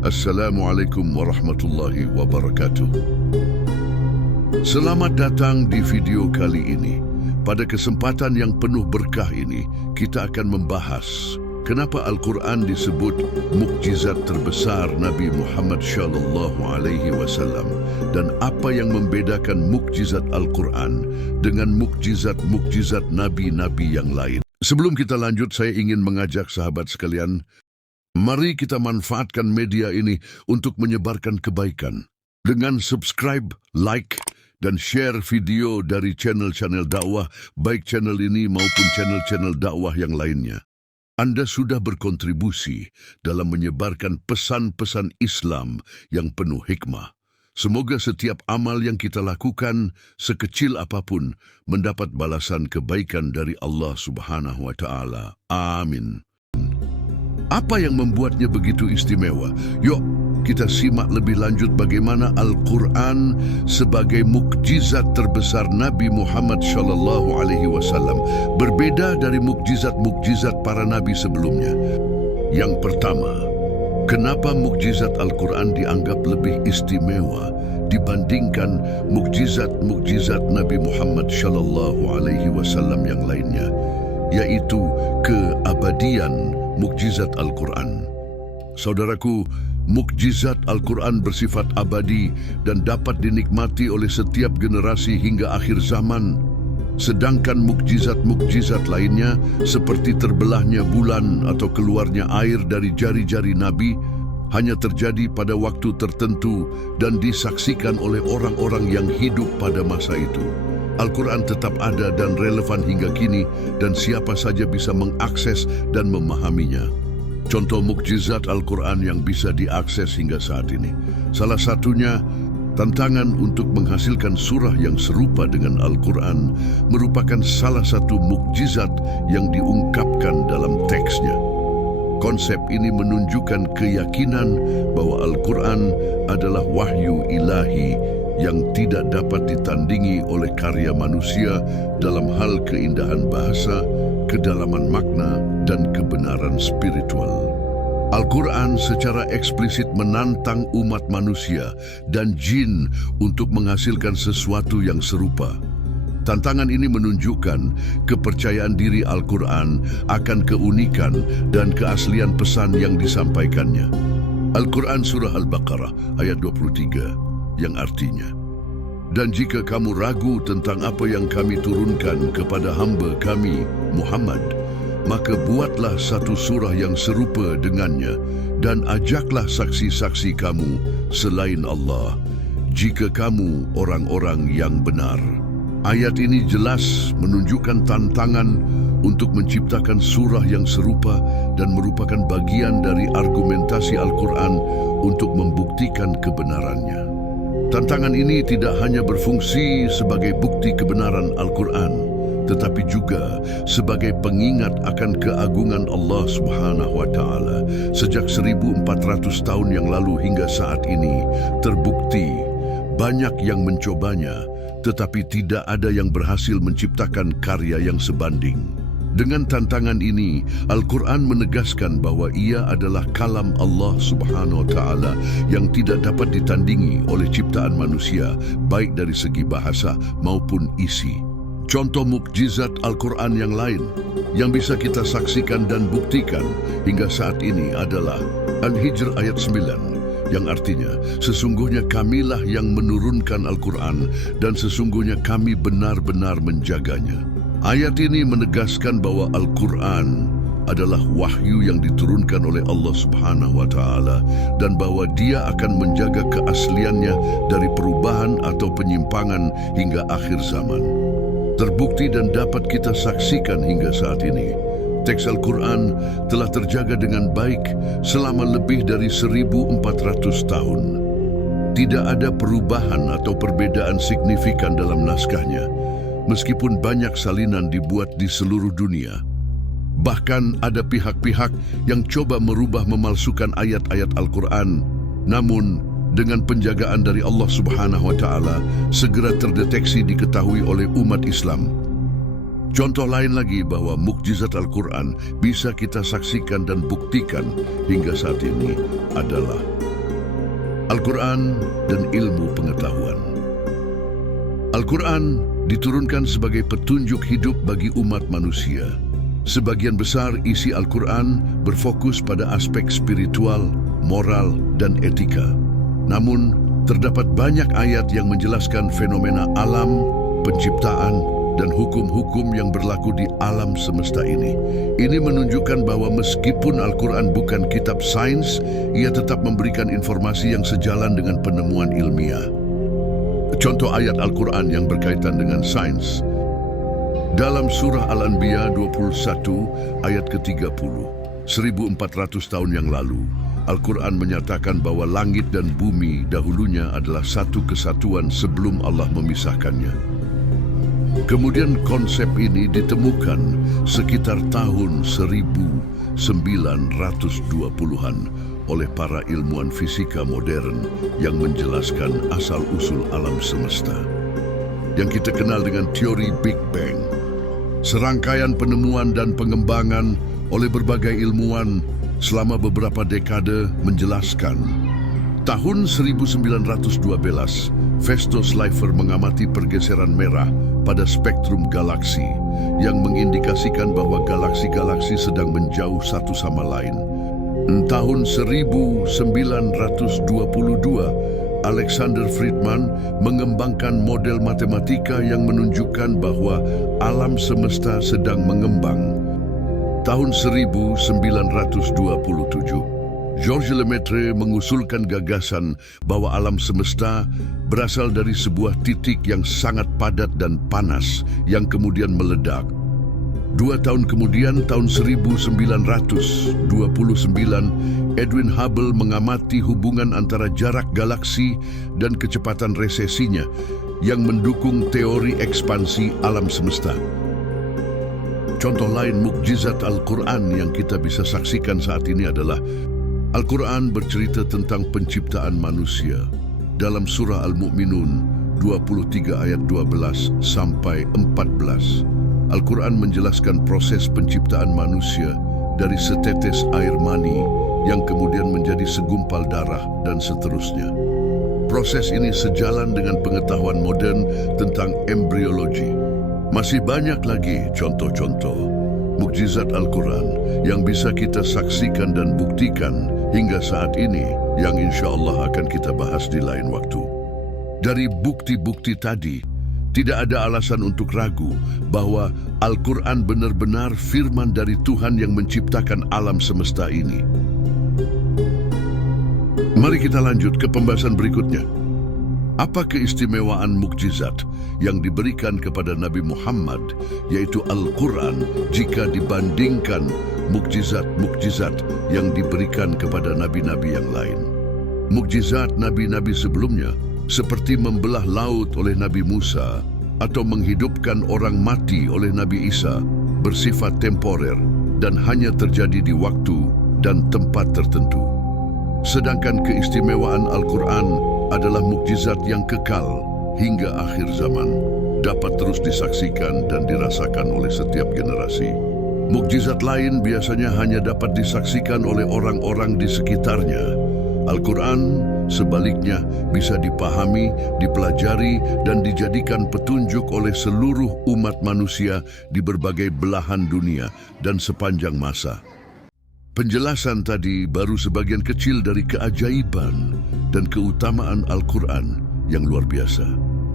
Assalamualaikum warahmatullahi wabarakatuh. Selamat datang di video kali ini. Pada kesempatan yang penuh berkah ini, kita akan membahas kenapa Al-Quran disebut mukjizat terbesar Nabi Muhammad SAW dan apa yang membedakan mukjizat Al-Quran dengan mukjizat-mukjizat nabi-nabi yang lain. Sebelum kita lanjut, saya ingin mengajak sahabat sekalian, mari kita manfaatkan media ini untuk menyebarkan kebaikan. Dengan subscribe, like, dan share video dari channel-channel dakwah, baik channel ini maupun channel-channel dakwah yang lainnya. Anda sudah berkontribusi dalam menyebarkan pesan-pesan Islam yang penuh hikmah. Semoga setiap amal yang kita lakukan, sekecil apapun, mendapat balasan kebaikan dari Allah Subhanahu wa Ta'ala. Amin. Apa yang membuatnya begitu istimewa? Yuk, kita simak lebih lanjut bagaimana Al-Quran sebagai mukjizat terbesar Nabi Muhammad SAW berbeda dari mukjizat-mukjizat para nabi sebelumnya. Yang pertama, kenapa mukjizat Al-Quran dianggap lebih istimewa dibandingkan mukjizat-mukjizat Nabi Muhammad SAW yang lainnya, yaitu keabadian mukjizat Al-Quran. Saudaraku, mukjizat Al-Quran bersifat abadi dan dapat dinikmati oleh setiap generasi hingga akhir zaman. Sedangkan mukjizat-mukjizat lainnya seperti terbelahnya bulan atau keluarnya air dari jari-jari Nabi hanya terjadi pada waktu tertentu dan disaksikan oleh orang-orang yang hidup pada masa itu. Al-Quran tetap ada dan relevan hingga kini dan siapa saja bisa mengakses dan memahaminya. Contoh mukjizat Al-Quran yang bisa diakses hingga saat ini. Salah satunya, tantangan untuk menghasilkan surah yang serupa dengan Al-Quran merupakan salah satu mukjizat yang diungkapkan dalam teksnya. Konsep ini menunjukkan keyakinan bahwa Al-Quran adalah wahyu ilahi yang tidak dapat ditandingi oleh karya manusia dalam hal keindahan bahasa, kedalaman makna, dan kebenaran spiritual. Al-Quran secara eksplisit menantang umat manusia dan jin untuk menghasilkan sesuatu yang serupa. Tantangan ini menunjukkan kepercayaan diri Al-Quran akan keunikan dan keaslian pesan yang disampaikannya. Al-Quran Surah Al-Baqarah ayat 23 yang artinya, "Dan jika kamu ragu tentang apa yang kami turunkan kepada hamba kami, Muhammad, maka buatlah satu surah yang serupa dengannya dan ajaklah saksi-saksi kamu selain Allah, jika kamu orang-orang yang benar." Ayat ini jelas menunjukkan tantangan untuk menciptakan surah yang serupa dan merupakan bagian dari argumentasi Al-Quran untuk membuktikan kebenarannya. Tantangan ini tidak hanya berfungsi sebagai bukti kebenaran Al-Quran, tetapi juga sebagai pengingat akan keagungan Allah Subhanahu wa Ta'ala. Sejak 1400 tahun yang lalu hingga saat ini, terbukti banyak yang mencobanya, tetapi tidak ada yang berhasil menciptakan karya yang sebanding. Dengan tantangan ini, Al-Quran menegaskan bahwa ia adalah kalam Allah Subhanahu wa Ta'ala yang tidak dapat ditandingi oleh ciptaan manusia, baik dari segi bahasa maupun isi. Contoh mukjizat Al-Quran yang lain yang bisa kita saksikan dan buktikan hingga saat ini adalah Al-Hijr ayat 9, yang artinya, sesungguhnya kamilah yang menurunkan Al-Quran dan sesungguhnya kami benar-benar menjaganya. Ayat ini menegaskan bahwa Al-Quran adalah wahyu yang diturunkan oleh Allah Subhanahu wa Ta'ala dan bahwa Dia akan menjaga keasliannya dari perubahan atau penyimpangan hingga akhir zaman. Terbukti dan dapat kita saksikan hingga saat ini, teks Al-Quran telah terjaga dengan baik selama lebih dari 1400 tahun. Tidak ada perubahan atau perbedaan signifikan dalam naskahnya, meskipun banyak salinan dibuat di seluruh dunia. Bahkan ada pihak-pihak yang coba merubah memalsukan ayat-ayat Al-Quran, namun dengan penjagaan dari Allah Subhanahu wa Ta'ala segera terdeteksi diketahui oleh umat Islam. Contoh lain lagi bahwa mukjizat Al-Quran bisa kita saksikan dan buktikan hingga saat ini adalah Al-Quran dan ilmu pengetahuan. Al-Quran diturunkan sebagai petunjuk hidup bagi umat manusia. Sebagian besar isi Al-Quran berfokus pada aspek spiritual, moral, dan etika. Namun, terdapat banyak ayat yang menjelaskan fenomena alam, penciptaan, dan hukum-hukum yang berlaku di alam semesta ini. Ini menunjukkan bahwa meskipun Al-Quran bukan kitab sains, ia tetap memberikan informasi yang sejalan dengan penemuan ilmiah. Contoh ayat Al-Quran yang berkaitan dengan sains. Dalam surah Al-Anbiya 21 ayat ke-30, 1400 tahun yang lalu, Al-Quran menyatakan bahwa langit dan bumi dahulunya adalah satu kesatuan sebelum Allah memisahkannya. Kemudian konsep ini ditemukan sekitar tahun 1920-an oleh para ilmuwan fisika modern yang menjelaskan asal-usul alam semesta, yang kita kenal dengan teori Big Bang. Serangkaian penemuan dan pengembangan oleh berbagai ilmuwan selama beberapa dekade menjelaskan. Tahun 1912, Festo Slipher mengamati pergeseran merah pada spektrum galaksi yang mengindikasikan bahwa galaksi-galaksi sedang menjauh satu sama lain. Tahun 1922, Alexander Friedman mengembangkan model matematika yang menunjukkan bahwa alam semesta sedang mengembang. Tahun 1927, Georges Lemaitre mengusulkan gagasan bahwa alam semesta berasal dari sebuah titik yang sangat padat dan panas yang kemudian meledak. 2 tahun kemudian, tahun 1929, Edwin Hubble mengamati hubungan antara jarak galaksi dan kecepatan resesinya yang mendukung teori ekspansi alam semesta. Contoh lain mukjizat Al-Quran yang kita bisa saksikan saat ini adalah Al-Quran bercerita tentang penciptaan manusia. Dalam surah Al-Mu'minun 23 ayat 12 sampai 14, Al-Quran menjelaskan proses penciptaan manusia dari setetes air mani yang kemudian menjadi segumpal darah dan seterusnya. Proses ini sejalan dengan pengetahuan modern tentang embriologi. Masih banyak lagi contoh-contoh mukjizat Al-Quran yang bisa kita saksikan dan buktikan hingga saat ini, yang insya Allah akan kita bahas di lain waktu. Dari bukti-bukti tadi, tidak ada alasan untuk ragu bahwa Al-Quran benar-benar firman dari Tuhan yang menciptakan alam semesta ini. Mari kita lanjut ke pembahasan berikutnya. Apa keistimewaan mukjizat yang diberikan kepada Nabi Muhammad, yaitu Al-Quran, jika dibandingkan mukjizat-mukjizat yang diberikan kepada nabi-nabi yang lain? Mukjizat nabi-nabi sebelumnya, seperti membelah laut oleh Nabi Musa atau menghidupkan orang mati oleh Nabi Isa, bersifat temporer dan hanya terjadi di waktu dan tempat tertentu. Sedangkan keistimewaan Al-Quran adalah mukjizat yang kekal hingga akhir zaman, dapat terus disaksikan dan dirasakan oleh setiap generasi. Mukjizat lain biasanya hanya dapat disaksikan oleh orang-orang di sekitarnya. Al-Quran sebaliknya bisa dipahami, dipelajari, dan dijadikan petunjuk oleh seluruh umat manusia di berbagai belahan dunia dan sepanjang masa. Penjelasan tadi baru sebagian kecil dari keajaiban dan keutamaan Al-Quran yang luar biasa.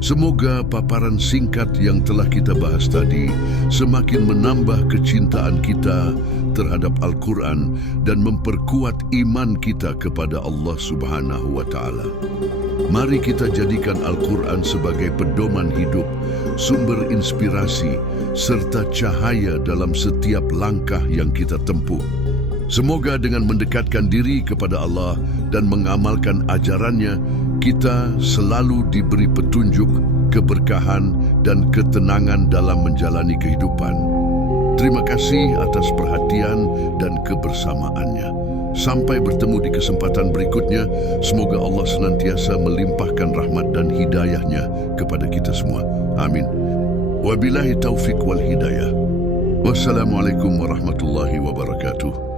Semoga paparan singkat yang telah kita bahas tadi semakin menambah kecintaan kita terhadap Al-Quran dan memperkuat iman kita kepada Allah Subhanahu wa Ta'ala. Mari kita jadikan Al-Quran sebagai pedoman hidup, sumber inspirasi, serta cahaya dalam setiap langkah yang kita tempuh. Semoga dengan mendekatkan diri kepada Allah dan mengamalkan ajarannya, kita selalu diberi petunjuk, keberkahan, dan ketenangan dalam menjalani kehidupan. Terima kasih atas perhatian dan kebersamaannya. Sampai bertemu di kesempatan berikutnya, semoga Allah senantiasa melimpahkan rahmat dan hidayahnya kepada kita semua. Amin. Wabillahi taufiq wal hidayah. Wassalamualaikum warahmatullahi wabarakatuh.